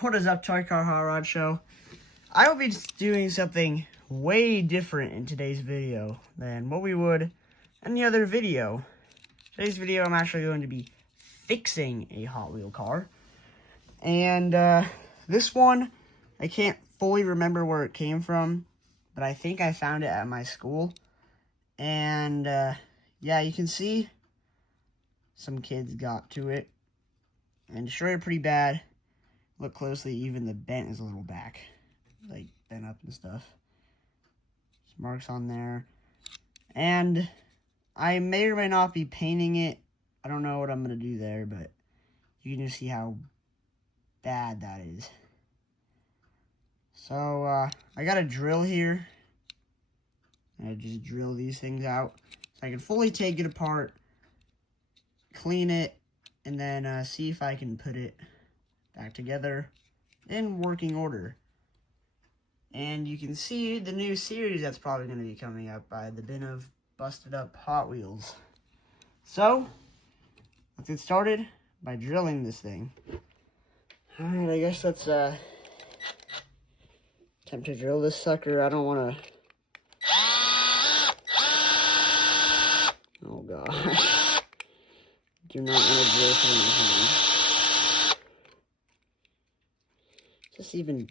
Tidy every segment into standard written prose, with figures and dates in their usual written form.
What is up, Toy Car Hot Rod Show? I will be doing something way different in today's video than what we would in the other video. Today's video, I'm actually going to be fixing a Hot Wheel car. And this one, I can't fully remember where it came from, but I think I found it at my school. And yeah, you can see some kids got to it and destroyed it pretty bad. Look closely, even the bent is a little back, like bent up and stuff. There's marks on there. And I may or may not be painting it. I don't know what I'm going to do there, but you can just see how bad that is. So, I got a drill here. I just drill these things out so I can fully take it apart, clean it, and then see if I can put it back together in working order. And you can see the new series that's probably going to be coming up by the bin of busted up Hot Wheels. So, let's get started by drilling this thing. Alright, I guess let's attempt to drill this sucker. I don't want to... Oh god. Do not want to drill through my hand. Just even...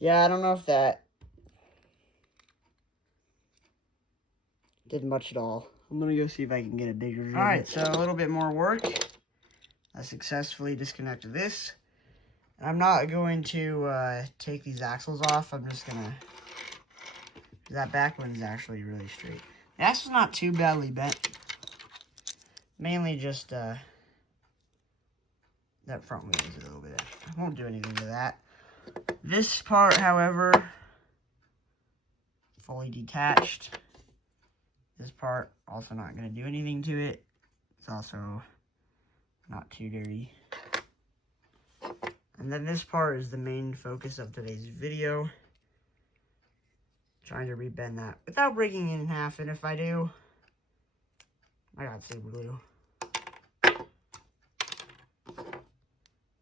Yeah, I don't know if that did much at all. I'm going to go see if I can get a bigger drill. Alright, so a little bit more work. I successfully disconnected this. And I'm not going to take these axles off. I'm just going to... That back one is actually really straight. The axle's not too badly bent. Mainly just that front wheel is a little bit... I won't do anything to that. This part, however, fully detached. This part, also not going to do anything to it. It's also not too dirty. And then this part is the main focus of today's video. Trying to rebend that without breaking it in half. And if I do, I got super glue.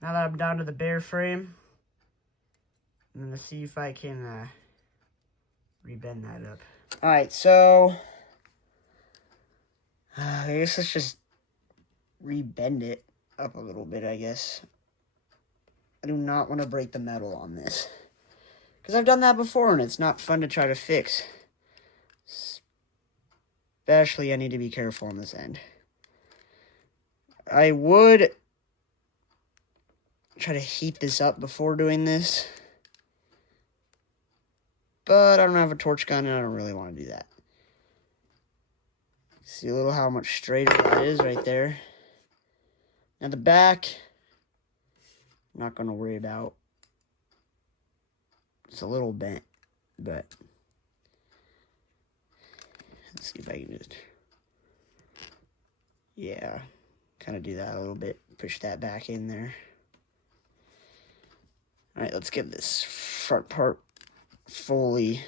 Now that I'm down to the bare frame, I'm going to see if I can rebend that up. Alright, so I guess let's just rebend it up a little bit, I guess. I do not want to break the metal on this, because I've done that before and it's not fun to try to fix. Especially I need to be careful on this end. I would try to heat this up before doing this, but I don't have a torch gun and I don't really want to do that. See a little how much straighter that is right there. Now the back, I'm not going to worry about. It's a little bent, but let's see if I can just, yeah, kind of do that a little bit. Push that back in there. Alright, let's get this front part fully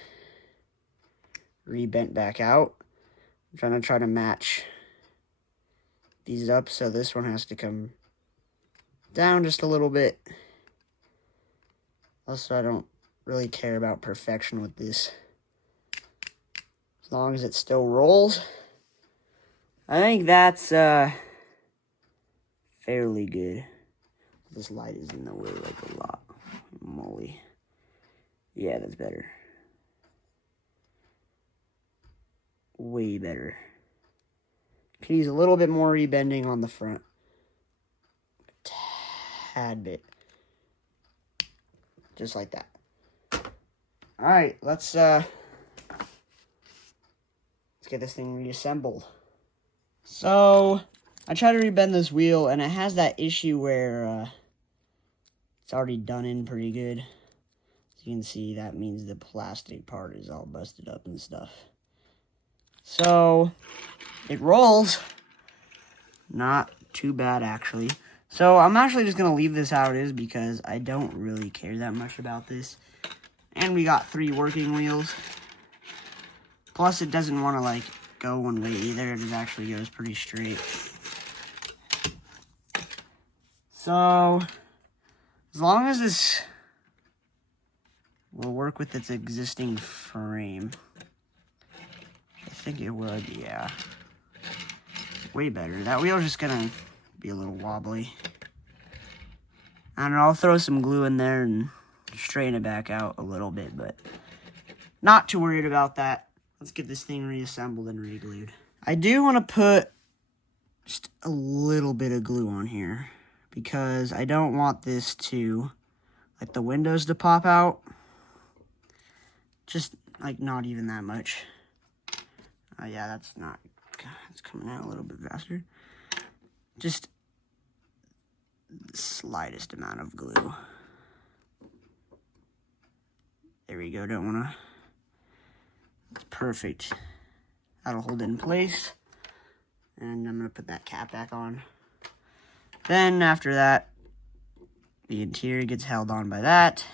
rebent back out. I'm trying to match these up, so this one has to come down just a little bit. Also, I don't really care about perfection with this. As long as it still rolls, I think that's fairly good. This light is in the way like a lot. Moly. Yeah, that's better. Way better. Could use a little bit more rebending on the front. A tad bit. Just like that. Alright, let's get this thing reassembled. So, I tried to rebend this wheel, and it has that issue where it's already done in pretty good. As you can see, that means the plastic part is all busted up and stuff. So, it rolls. Not too bad, actually. So, I'm actually just going to leave this how it is because I don't really care that much about this. And we got 3 working wheels. Plus, it doesn't want to, like, go one way either. It just actually goes pretty straight. So, as long as this will work with its existing frame, I think it would, yeah. Way better. That wheel's just gonna be a little wobbly. I don't know, I'll throw some glue in there and straighten it back out a little bit, but not too worried about that. Let's get this thing reassembled and re-glued. I do want to put just a little bit of glue on here because I don't want this to, like, the windows to pop out. Just, like, not even that much. Yeah, that's not, it's coming out a little bit faster. Just the slightest amount of glue. There we go, don't want to. It's perfect. That'll hold it in place. And I'm going to put that cap back on. Then after that, the interior gets held on by that.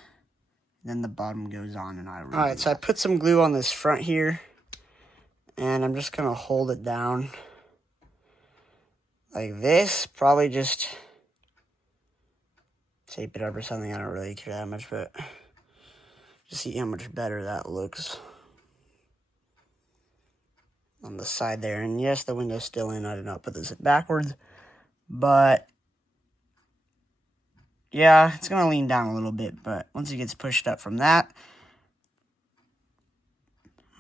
Then the bottom goes on and I redo. Alright, so I put some glue on this front here. And I'm just going to hold it down like this. Probably just tape it up or something. I don't really care that much, but just see how much better that looks on the side there. And yes, the window's still in. I did not put this backwards, but yeah, it's going to lean down a little bit, but once it gets pushed up from that,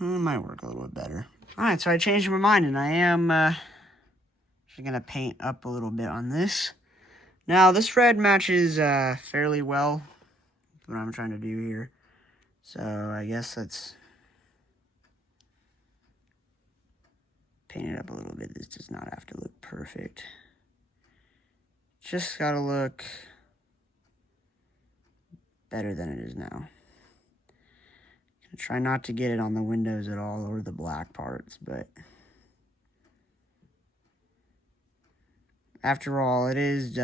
it might work a little bit better. Alright, so I changed my mind, and I am actually going to paint up a little bit on this. Now, this red matches fairly well with what I'm trying to do here. So, I guess let's paint it up a little bit. This does not have to look perfect. Just got to look better than it is now. Try not to get it on the windows at all or the black parts, but after all, it is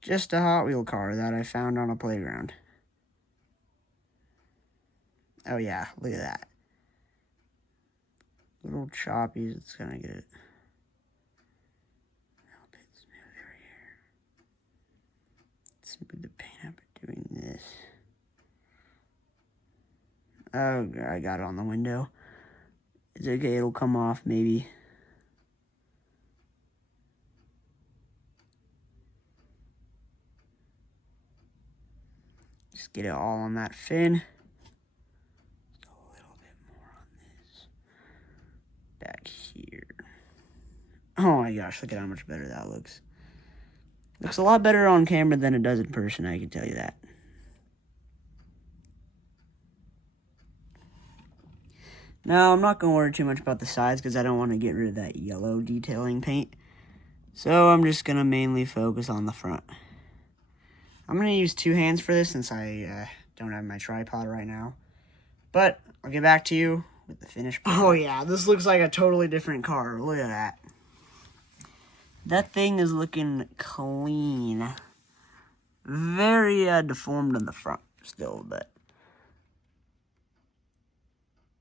just a Hot Wheel car that I found on a playground. Oh yeah, look at that. Little choppies, it's gonna get it. A bit smoother here. Smooth the paint up by doing this. Oh, I got it on the window. It's okay, it'll come off, maybe. Just get it all on that fin. Just a little bit more on this. Back here. Oh my gosh, look at how much better that looks. Looks a lot better on camera than it does in person, I can tell you that. Now, I'm not going to worry too much about the sides because I don't want to get rid of that yellow detailing paint. So, I'm just going to mainly focus on the front. I'm going to use 2 hands for this since I don't have my tripod right now. But, I'll get back to you with the finished part. Oh yeah, this looks like a totally different car. Look at that. That thing is looking clean. Very deformed on the front still, but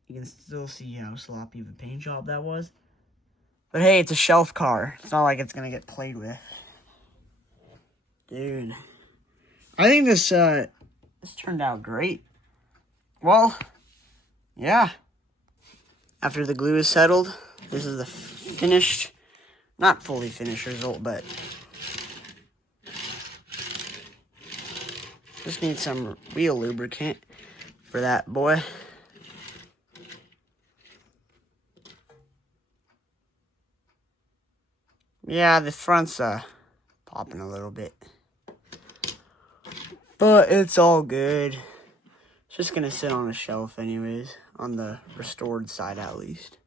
you can still see how sloppy of a paint job that was. But hey, it's a shelf car. It's not like it's going to get played with. Dude. I think this turned out great. Well, yeah. After the glue is settled, this is the finished, not fully finished result, but just need some wheel lubricant for that boy. Yeah, the front's popping a little bit. But it's all good. It's just going to sit on a shelf anyways. On the restored side at least.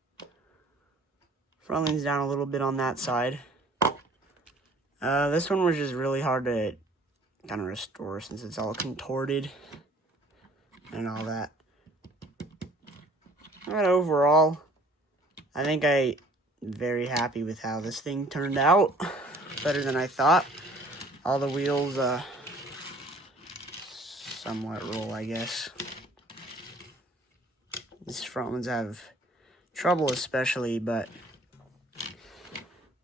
Front leans down a little bit on that side. This one was just really hard to kind of restore since it's all contorted. and all that. But overall, I think I'm very happy with how this thing turned out. Better than I thought. All the wheels somewhat roll, I guess. These front ones have trouble especially, but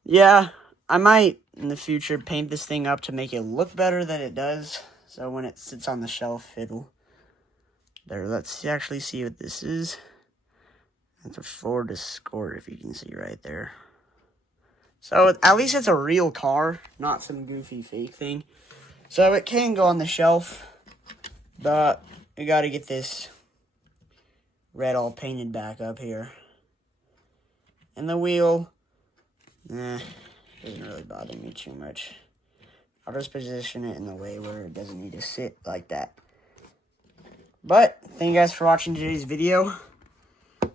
yeah, I might in the future paint this thing up to make it look better than it does. So when it sits on the shelf, it'll... There, let's actually see what this is. It's a Ford Escort, if you can see right there. So at least it's a real car, not some goofy fake thing. So it can go on the shelf, but we got to get this red all painted back up here. And the wheel, doesn't really bother me too much. I'll just position it in the way where it doesn't need to sit like that. But thank you guys for watching today's video.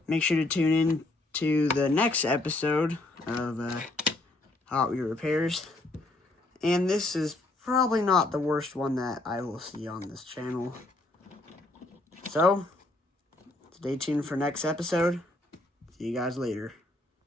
Make sure to tune in to the next episode of Hot Wheel Repairs. And this is probably not the worst one that I will see on this channel. So, stay tuned for next episode. See you guys later.